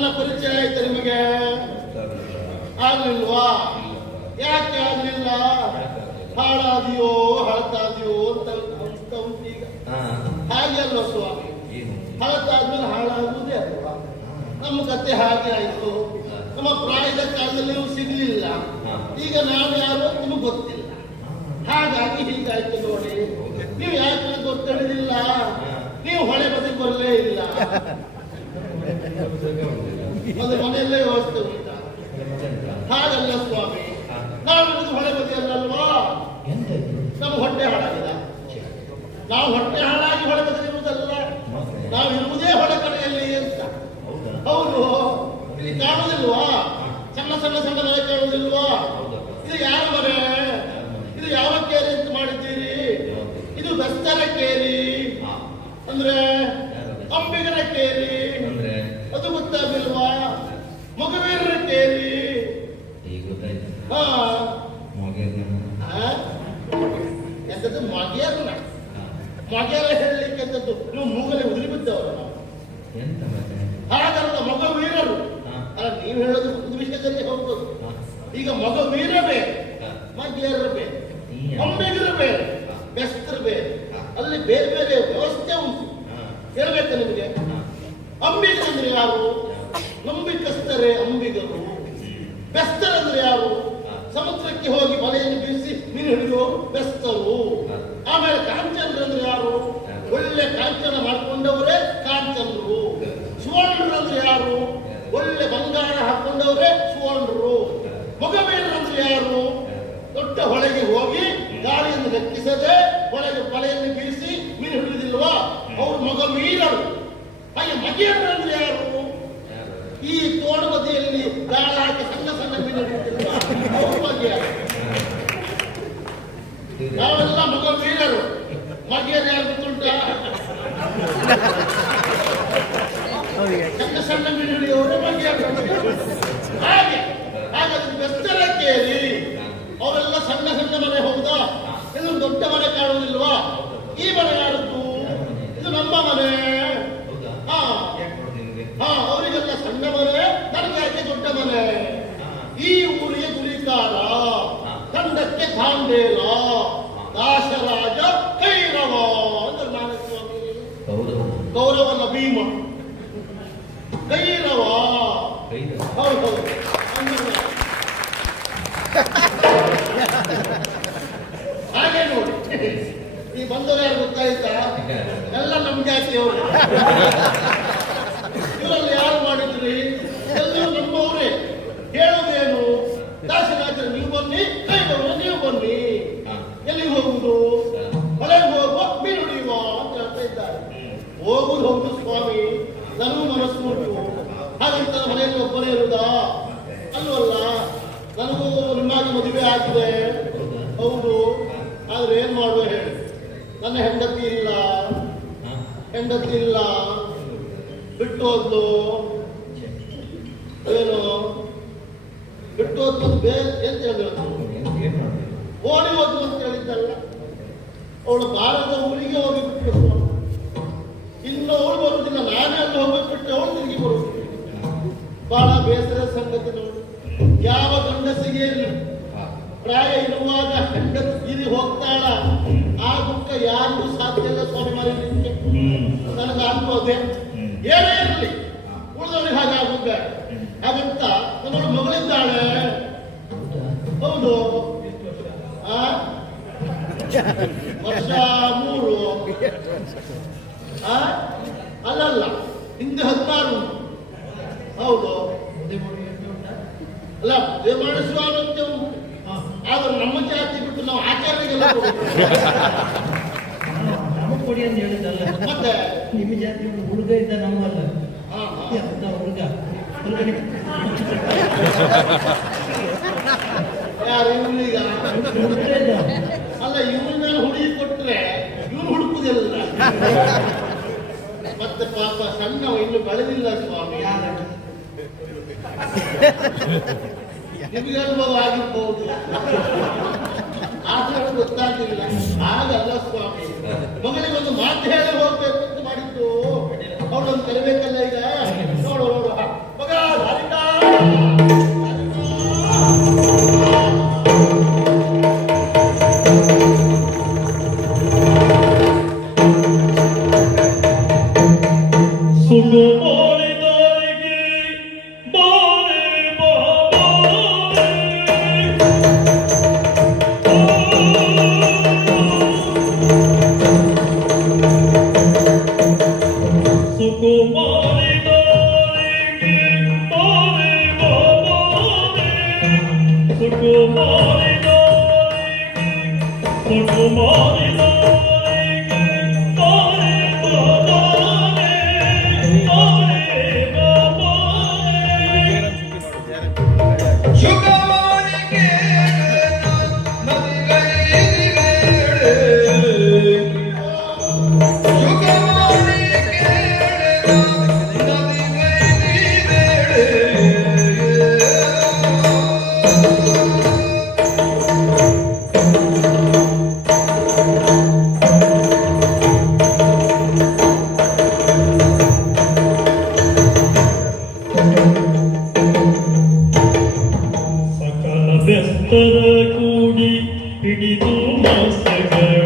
ನನ್ನ ಪರಿಚಯ ಆಯ್ತು ನಿಮಗೆ? ಆಗ್ಲಿಲ್ವಾ? ಯಾಕೆ ಆಗ್ಲಿಲ್ಲ? ಹಾಳಾದಿಯೋ ಹಳತಾದಿಯೋ ಅಂತ ಉಂಟು ಈಗ. ಹಾಗೆ ಅಲ್ವಾ ಸ್ವಾಮಿ? ಹಳತಾದ್ಮೇಲೆ ಹಾಳಾಗುವುದೇ ಅಲ್ವಾ? ನಮ್ಮ ಕತೆ ಹಾಗೆ ಆಯ್ತು. ನಮ್ಮ ಪ್ರಾಯದ ಕಾಲದಲ್ಲಿ ನೀವು ಸಿಗ್ಲಿಲ್ಲ. ಈಗ ನಾನು ಯಾರು ನಿಮಗೆ ಗೊತ್ತಿಲ್ಲ. ಹಾಗಾಗಿ ಹೀಗಾಯ್ತು ನೋಡಿ. ನೀವು ಯಾಕೆ ಗೊತ್ತಿಳಿದಿಲ್ಲ ನೀವು ಹೊಳೆ ಬದಿ ಬರಲೇ ಇಲ್ಲ. ಒಂದು ಮನೆಯಲ್ಲೇ ವ್ಯವಸ್ಥೆ ಉಂಟಾ ಹಾಗಲ್ಲ ಸ್ವಾಮಿ. ನಾವು ಇರುವುದು ಹೊಳೆ ಬದಿಯಲ್ಲಲ್ವಾ? ನಮ್ಮ ಹೊಟ್ಟೆ ಹಾಳಾಗಿದೆ. ನಾವು ಹೊಟ್ಟೆ ಹಾಳಾಗಿ ಹೊಳೆ ಬದಿ ಇರುವುದಲ್ಲ ನಾವು ಇರುವುದೇ ಹೊಳೆ ಕಡೆಯಲ್ಲಿ ಅಂತ. ಹೌದು. ಕಾಣುವುದಿಲ್ವಾ? ಸಣ್ಣ ಸಣ್ಣ ಸಣ್ಣ ಮನೆ ಕಾಣುವುದಿಲ್ವಾ? ಇದು ಯಾರ ಮನೆ? ಇದು ಯಾವ ಕೇರಿ ಅಂತ ಮಾಡಿದ್ದೀರಿ? ಇದು ಬೆಸ್ತರ ಕೇರಿ. ಅಂದ್ರೆ ಅಂಬಿಗರ ಕೇರಿ. ಅದು ಗೊತ್ತಾಗಲಿಲ್ವಾ ಮಗೆಯಲ್ಲ ಹೇಳಲಿಕ್ಕೆ ಎಂತದ್ದು? ನೀವು ಮೂಗಲೆ ಉದುರಿ ಬಿದ್ದವರು ಹಾಗಲ್ಲ ಮಗ ವೀರರು. ಅಲ್ಲ ನೀವು ಹೇಳೋದು ಒಂದು ವಿಷಯದಲ್ಲಿ ಹೋಗ್ಬೋದು. ಈಗ ಮಗ ವೀರ ಬೇರೆ ಮಗೆಯರ ಬೇರೆ ಅಲ್ಲಿ ಬೇರೆ ಬೇರೆ ವ್ಯವಸ್ಥೆ ಉಂಟು. ಹೇಳ್ಬೇಕು ನಿಮಗೆ? ಅಂಬಿಗರು ಅಂದ್ರೆ ಯಾರು? ನಂಬಿಕಸ್ತರೇ ಅಂಬಿಗರು. ಬೆಸ್ತರಂದ್ರೆ ಯಾರು? ಸಮುದ್ರಕ್ಕೆ ಹೋಗಿ ಬಲೆಯನ್ನು ಬೀಸಿ ಮೀನು ಹಿಡಿಯುವ ಬೆಸ್ತರು. ಆಮೇಲೆ ಯಾರು ಕಾಂಚನ ಮಾಡ್ಕೊಂಡವರೇ ಕಾಂಚನರು ಸುವರ್ಣರು ಅಂದ್ರೆ ಯಾರು? ಒಳ್ಳೆ ಬಂಗಾರ ಹಾಕೊಂಡವರೇ ಸುವರ್ಣರು. ಮೊಗವೀರರು ಅಂದ್ರೆ ಯಾರು? ದೊಡ್ಡ ಹೊಳೆಗೆ ಹೋಗಿ ಗಾಳಿಯನ್ನು ಲೆಕ್ಕಿಸದೆ ಹೊಳೆಗೆ ಬಲೆಯನ್ನು ಬೀಸಿ ಮೀನು ಹಿಡಿದಿಲ್ವಾ? ಅವರು ಮೊಗವೀರರು. ಹಾಗೆ ಮಗಿಯರು ಅಂದ್ರೆ ಯಾರು ಈ ತೋಡು ಬದಿಯಲ್ಲಿ ಗಾಳ ಹಾಕಿ ಸಣ್ಣ ಸಣ್ಣ ಮೀನು ಹಿಡಿಯುವುದಿಲ್ವಾ ಅವರು ಮಗೆಯರು ನಾವೆಲ್ಲ ಮಗ ವೀರರು ಮಗೆಯರು ಯಾರು ಗೊತ್ತುಂಟ ಸಣ್ಣ ಸಣ್ಣ ಮೀನು ಹಿಡಿಯುವವರು ಮಗೆಯರು ಹಾಗೆ ಹಾಗೆ ಬೆಸ್ತರ ಕೇಳಿ ಅವರೆಲ್ಲ ಸಣ್ಣ ಸಣ್ಣ ಮನೆ ಹೌದಾ? ಇದು ದೊಡ್ಡ ಮನೆ ಕಾಣುವುದಿಲ್ವಾ? ಈ ಮನೆ ಯಾರದ್ದು? ಇದು ನಮ್ಮ ಮನೆ. ಹಾ. ಹಾ ಅವರಿಗೆಲ್ಲ ಸಣ್ಣ ಮನೆ ನನಗೆ ದೊಡ್ಡ ಮನೆ? ಈ ಊರಿಗೆ ಗುರಿಕಾರ ತಂಡಕ್ಕೆ ಖಾಂಡೇಲ ದಾಸರಾಜ ಕೈರವ ಅಂತ ಸ್ವಾಮಿ. ಗೌರವನ ಭೀಮ ಕೈ ಅಂದ್ರೆ ಹಾಗೆ ನೋಡಿ. ಈ ಬಂದವರು ಯಾರು ಗೊತ್ತಾಯ್ತಾ ಎಲ್ಲ ನಮ್ ಜಾತಿಯವರು. ಇವರಲ್ಲಿ ಯಾರು ಮಾಡಿದ್ರಿ ಎಲ್ಲರೂ ನಮ್ಮವರೇ ಹೇಳೋದೇನು ದಾಸರಾಜರು ನೀವು ಬನ್ನಿ ಕೈ ಬರುವ ನೀವು ಬನ್ನಿ ಎಲ್ಲಿಗೆ ಹೋಗುದು ಹೊಳೆಗೆ ಹೋಗುವ ಮೀನು ಹಿಡಿಯುವ ಅಂತ ಹೇಳ್ತಾ ಇದ್ದಾರೆ ಹೋಗುದು ಹೌದು ಸ್ವಾಮಿ ನನಗೂ ಮನಸ್ಸು ಉಂಟು ಹಾಗಂತ ಮನೆಯಲ್ಲಿ ಒಬ್ಬನೇ ಇರುವುದಾ ಅಲ್ವಲ್ಲ ನನಗೂ ನಿಮ್ಮಾಗಿ ಮದುವೆ ಆಗಿದೆ ಹೌದು ಆದ್ರೆ ಏನ್ ಮಾಡುವ ಹೇಳಿ ನನ್ನ ಹೆಂಡತಿ ಇಲ್ಲ ಹೆಂಡತಿ ಇಲ್ಲ. ಬಿಟ್ಟು ಏನು? ಬಿಟ್ಟು ಹೋದ್ಲು ಬೇರೆ ಎಂತ ಹೇಳಿದ್ರು ಓಡಿ ಹೋದ್ಲು ಅಂತ ಹೇಳಿದ್ದಲ್ಲ. ಅವಳು ಬಾರದ ಊರಿಗೆ ಹೋಗಿ ಬಿಟ್ಟು ಇನ್ನು ಅವಳು ಬರುವುದಿಲ್ಲ. ನಾನೇ ಅಲ್ಲಿ ಹೋಗಿ ಬಿಟ್ಟು ಅವಳು ತಿರುಗಿ ಬರುವುದಿಲ್ಲ ಬಹಳ ಬೇಸರ ಸಂಗತಿ ನೋಡು. ಯಾವ ಗಂಡಸಿಗೆ ಪ್ರಾಯ ಇರುವಾಗ ಹೆಂಡತಿ ಹೋಗ್ತಾಳ. ಆ ದುಃಖ ಯಾರಿಗೂ ಸಾಧ್ಯ ಇಲ್ಲ ಸ್ವಾಮಿ ನನಗೆ ಅನ್ಬೋದೆ. ಏನೇ ಇರಲಿ ಉಳಿದವರಿಗೆ ಹಾಗೆ ಆಗುತ್ತೆ ಹಾಗಂತ ನನ್ನೊಳು ಮಗಳಿದ್ದಾಳೆ. ಹೌದು. ವರ್ಷ ಮೂರು. ಅಲ್ಲಲ್ಲ ಹಿಂದೆ ಹದಿನಾರು. ಹೌದು. ಅಲ್ಲ ಮಾಡಿಸುವ ಆದ್ರೆ ನಮ್ಮ ಜಾತಿ ಬಿಟ್ಟು ನಾವು ಆಚಾರ್ಯಗೆಲ್ಲ ಕೊಡಿ ಅಂತ ಹೇಳಿದಲ್ಲ ಮತ್ತೆ ನಿಮ್ಮ ಜಾತಿ ಹುಡುಗ ಇದ್ದ ನಮ್ಮಲ್ಲ ಹಾ, ಹಾ. ಅಂತ ಹುಡುಗ ಹುಡುಗನಿಗೆ ಯಾರು ಇವನೀಗ ಹುಡುಗ ಇದ್ದ ಅಲ್ಲ ಇವನ್ನ ಹುಡುಗಿ ಕೊಟ್ರೆ ಇವನು ಹುಡುಕುದಿಲ್ಲ ಮತ್ತೆ ಪಾಪ ಸಣ್ಣವ ಇನ್ನು ಬೆಳೆದಿಲ್ಲ ಸ್ವಾಮಿ ನಿಮಗೆ ಅನುಭವ ಆಗಿರ್ಬಹುದು ಆದ್ರೆ ಗೊತ್ತಾಗಿಲ್ಲ ಆಗಲ್ಲ ಸ್ವಾಮಿ. ಮಗಳಿಗೆ ಒಂದು ಮಾತು ಹೇಳಿ ಹೋಗ್ಬೇಕು ಅಂತ ಮಾಡಿದ್ದು. ಅವಳೊಂದು ಕಲಿಬೇಕಲ್ಲ ಈಗ? Pulmone Kara kudi, pidi tu masaga.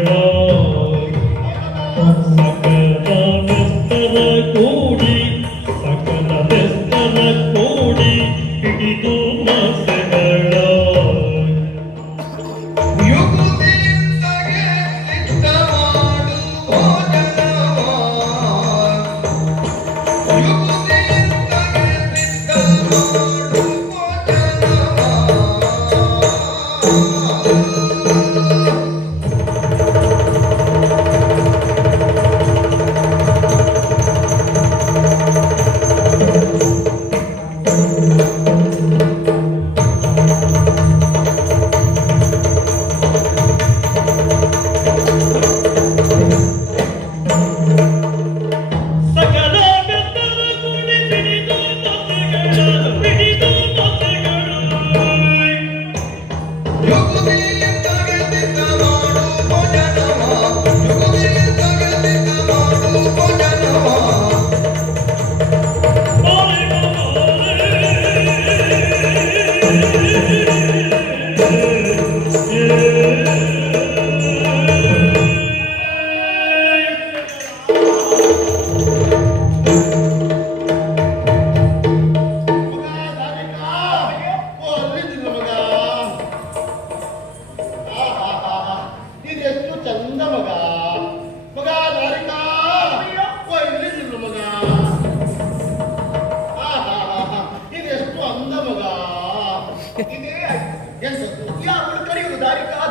ಕಳಿಸೋದು ಯಾರು ಕರೆಯುವುದು ದಾರಿಕ ಆ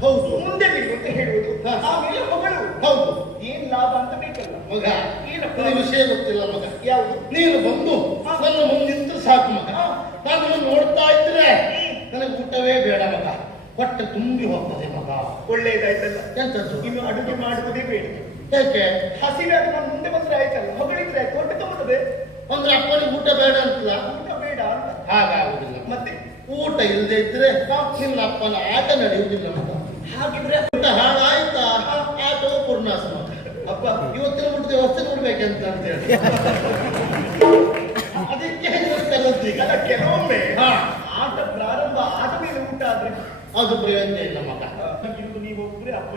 ಹೌದು. ಮುಂದೆ ಬಿಡು ಅಂತ ಹೇಳುವುದು. ಆಮೇಲೆ ಮಗಳು ಹೌದು. ಏನ್ ಲಾಭ ಅಂತ ಬೇಕಲ್ಲ. ಮಗ ಏನಪ್ಪ ವಿಷಯ ಗೊತ್ತಿಲ್ಲ ಮಗ. ಯಾವುದು? ನೀನು ಬಂದು ನನ್ನ ಮುಂದಿಂತು ಸಾಕು ಮಗ. ನಾನು ನೋಡ್ತಾ ಇದ್ರೆ ನನಗೆ ಊಟವೇ ಬೇಡ ಮಗ. ಹೊಟ್ಟೆ ತುಂಬಿ ಹೋಗ್ತದೆ ಮಗ. ಒಳ್ಳೇದಾಯ್ತಲ್ಲ. ಎಂತದ್ದು? ಇನ್ನು ಅಡುಗೆ ಮಾಡುವುದೇ ಬೇಡ. ಯಾಕೆ? ಹಸಿವೆ ನಾನು ಮುಂದೆ ಬಂದ್ರೆ ಆಯ್ತಲ್ಲ. ಮಗಳಿದ್ರೆ ಹೊಟ್ಟೆ ತುಂಬುತ್ತದೆ. ಅಂದ್ರೆ ಅಪ್ಪನಿಗೆ ಊಟ ಬೇಡ ಅಂತಲ್ಲ ಊಟ ಊಟ ಇಲ್ಲದೆ ಇದ್ರೆ ನಿನ್ನ ಅಪ್ಪನ ಆಟ ನಡೆಯುವುದಿಲ್ಲ ಹಾಗಿದ್ರೆ ಊಟ ಹಾಳಾಯ್ತ ಆಟೋ ಪೂರ್ಣಾಸಮ ಅಪ್ಪ ಇವತ್ತಿನ ಊಟದ ವ್ಯವಸ್ಥೆ ನೋಡ್ಬೇಕಂತ ಅಂತ ಹೇಳಿ. ಅದಕ್ಕೆ ಅಲ್ಲ ಕೆಲವೊಮ್ಮೆ. ಆಟ ಪ್ರಾರಂಭ ಆದ ಮೇಲೆ ಊಟ ಆದ್ರೆ? ಅದು ಪ್ರಯೋಜನ ಇಲ್ಲ ಮಗ. ಇದು ನೀವು ಒಬ್ಬರೇ ಅಪ್ಪ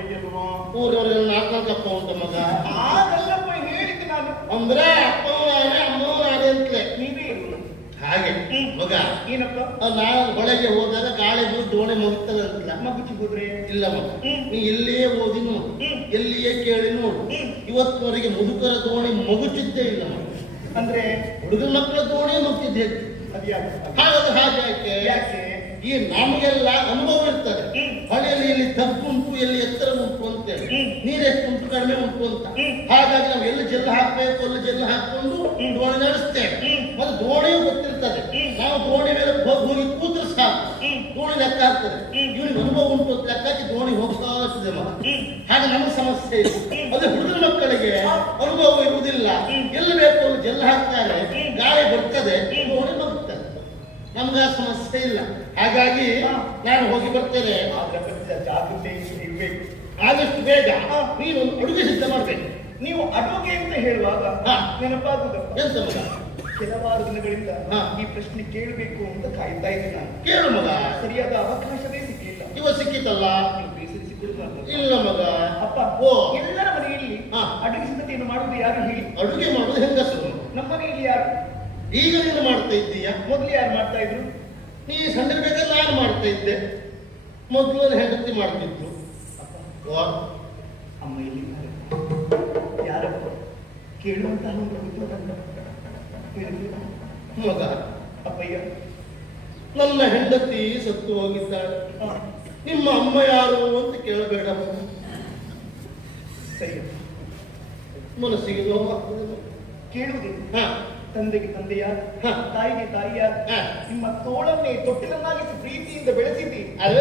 ಊರವರೆಲ್ಲ ನಾಲ್ಕು ನಾಲ್ಕು ಅಪ್ಪ ಉಂಟು ಮಗ. ಆಗಲ್ಲಪ್ಪ ಹೇಳಿದ್ದು ನಾನು. ಅಂದ್ರೆ ಅಪ್ಪ ನಾನೇ ಅಮ್ಮ ನಾನೇ ಅಂತಲೇ ನೀವೇ ಇರು. ಹಾಗೆ ಮಗ ಏನಪ್ಪ? ನಾನು ಒಳಗೆ ಹೋದಾಗ ಗಾಳಿ ಬಿದ್ದು ದೋಣಿ ಮುಗಿತದೆ ಅಂತಿಲ್ಲ ಮಗುಚಿ ಇಲ್ಲ ಮಗ. ನೀ ಎಲ್ಲಿಯೇ ಓದಿ ನೋಡು. ಎಲ್ಲಿಯೇ ಕೇಳಿ ನೋಡು. ಇವತ್ತುವರೆಗೆ ಮುದುಕರ ದೋಣಿ ಮಗುಚಿದ್ದೇ ಇಲ್ಲ ಮಗ. ಅಂದ್ರೆ? ಹುಡುಗ ಮಕ್ಕಳ ದೋಣಿ ಯಾಕೆ ಹಾಗಾದ್ರೆ ಹಾಗೆ ಯಾಕೆ? ಈ ನಮಗೆಲ್ಲ ಅನುಭವ ಇರ್ತದೆ. ಹೊಳೆಯಲ್ಲಿ ಎಲ್ಲಿ ತಪ್ಪು ಉಂಟು ಎಲ್ಲಿ ಎತ್ತರ ಉಂಟು ಅಂತೇಳಿ. ನೀರೆ ನೀರೆಷ್ಟು ಉಂಟು ಕಡಿಮೆ ಉಂಟು ಅಂತ. ಹಾಗಾಗಿ ನಾವು ಎಲ್ಲಿ ಜೆಲ್ ಹಾಕ್ಬೇಕು ಅಲ್ಲಿ ಜೆಲ್ ಹಾಕೊಂಡು. ದೋಣಿ ನಡೆಸ್ತೇವೆ. ಆಗ್ತದೆ. ಇವನಿಗೆ ಅನುಭವ ಉಂಟು ಅಂತ ಲೆಕ್ಕಾಚಿ ದೋಣಿ ಹೋಗ್ತಾ ಇರ್ತದೆ ಹಾಗೆ ನಮಗೆ ಸಮಸ್ಯೆ. ಅದೇ ಹುಡುಗರ ಮಕ್ಕಳಿಗೆ. ಅನುಭವ ಇರುವುದಿಲ್ಲ. ಎಲ್ಲಿ ಬೇಕು ಅಲ್ಲಿ ಜೆಲ್ಲ ಹಾಕ್ತಾರೆ. ಗಾಳಿ ಬರ್ತದೆ. ದೋಣಿ ಬರ್ತದೆ ನಮ್ಗೆ ಆ ಸಮಸ್ಯೆ ಇಲ್ಲ ಹಾಗಾಗಿ. ನಾನು ಹೋಗಿ ಬರ್ತೇನೆ ಮಾತ್ರ ಜಾಗ್ರತೆ ಇರ್ಬೇಕು ಆದಷ್ಟು ಬೇಗ. ನೀನು ಅಡುಗೆ ಸಿದ್ಧ ಮಾಡ್ಬೇಕು ನೀವು ಅಡುಗೆ ಅಂತ ಹೇಳುವಾಗ ನೆನಪಾಗುತ್ತೆ ನೆನಪಾಗುದಪ್ಪ ಎಂತ ಮಗ ಕೆಲವಾರು ದಿನಗಳಿಂದ ಹಾ. ಈ ಪ್ರಶ್ನೆ ಕೇಳಬೇಕು ಅಂತ ಕಾಯ್ತಾ ಇದ್ದೆ ನಾನು. ಕೇಳು ಮಗ. ಸರಿಯಾದ ಅವಕಾಶವೇ ಸಿಕ್ಕಿಲ್ಲ. ಇವ ಸಿಕ್ಕಿತಲ್ಲ? ಇಲ್ಲ ಮಗ. ಅಪ್ಪ ಓ. ಎಲ್ಲರ ಮನೆಯಲ್ಲಿ. ಅಡುಗೆ ಸಿದ್ಧತೆಯನ್ನು ಮಾಡುವುದು ಯಾರು ಹೇಳಿ? ಅಡುಗೆ ಮಾಡುವುದು ಹೆಂಗಸರು ನಮ್ಮ ಮನೆಯಲ್ಲಿ ಯಾರು? ಈಗ ನೀನು ಮಾಡ್ತಾ ಇದ್ದೀಯ? ಮೊದಲು ಯಾರು ಮಾಡ್ತಾ ಇದ್ರು? ನೀ ಸಂದರ್ಭದಲ್ಲಿ ನಾನು ಮಾಡ್ತಾ ಇದ್ದೆ. ಮೊದಲು ಅದು ಹೆಂಡತಿ ಮಾಡ್ತಿದ್ರು. ಅಮ್ಮ ಇಲ್ಲಿ ಯಾರಪ್ಪ? ಕೇಳುವಂತಹ ಒಂದು ಹೇಳಿದ್ರು ಮಗ ಅಪ್ಪಯ್ಯ. ನನ್ನ ಹೆಂಡತಿ ಸತ್ತು ಹೋಗಿದ್ದಾಳೆ. ನಿಮ್ಮ ಅಮ್ಮ ಯಾರು ಅಂತ ಕೇಳಬೇಡ ಮನಸ್ಸಿಗೆ ನೋವಾಗ್ತದೆ ಕೇಳುವುದಿಲ್ಲ ಹಾ. ತಂದೆಗೆ ತಂದೆ ಯಾರು ಹಾ. ತಾಯಿಗೆ ತಾಯಿ ಯಾರು ಹಾ. ನಿಮ್ಮ ತೋಳನ್ನೇ ತೊಟ್ಟಿಲನ್ನಾಗಿಸಿ ಪ್ರೀತಿಯಿಂದ ಬೆಳೆಸಿದ್ದಿ. ಅಲ್ಲ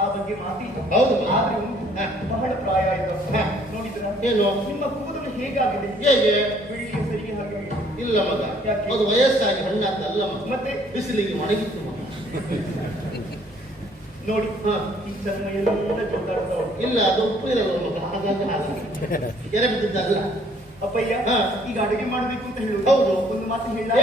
ಆ ಬಗ್ಗೆ ಮಾತಿಲ್ಲ. ಹೌದು. ಆದ್ರೆ ಒಂದು. ಬಹಳ ಪ್ರಾಯ ಆಯ್ತು. ನೋಡಿದ್ರ ಏನು? ನಿಮ್ಮ ಕೂದಲು ಹೇಗಾಗಿದೆ? ಹೇಗೆ? ಬೆಳ್ಳಿಯ ಸರಿ ಹಾಗೆ. ಇಲ್ಲ ಮಗ? ಅದು ವಯಸ್ಸಾಗಿ ಹಣ್ಣಾದ್ದಲ್ಲ ಮಗ ಮತ್ತೆ ಬಿಸಿಲಿಗೆ ಒಣಗಿತ್ತು ಮಗ ನೋಡಿ. ಈ ಚರ್ಮ ಎಲ್ಲ ಜೋತಾಡ್ತಾ ಇಲ್ಲ ಅದು ಉಪ್ಪು ಇರಲ್ಲ ಮಗ ಹಾಗಾಗಿ ಹಾಗಾಗಿ ಎರೆ ಬಿದ್ದಿದ್ದಲ್ಲ ಅಪ್ಪಯ್ಯ ಹಾ. ಈಗ ಅಡುಗೆ ಮಾಡಬೇಕು ಅಂತ ಹೇಳುದು ಹೌದು. ಒಂದು ಮಾತು ಹೇಳು.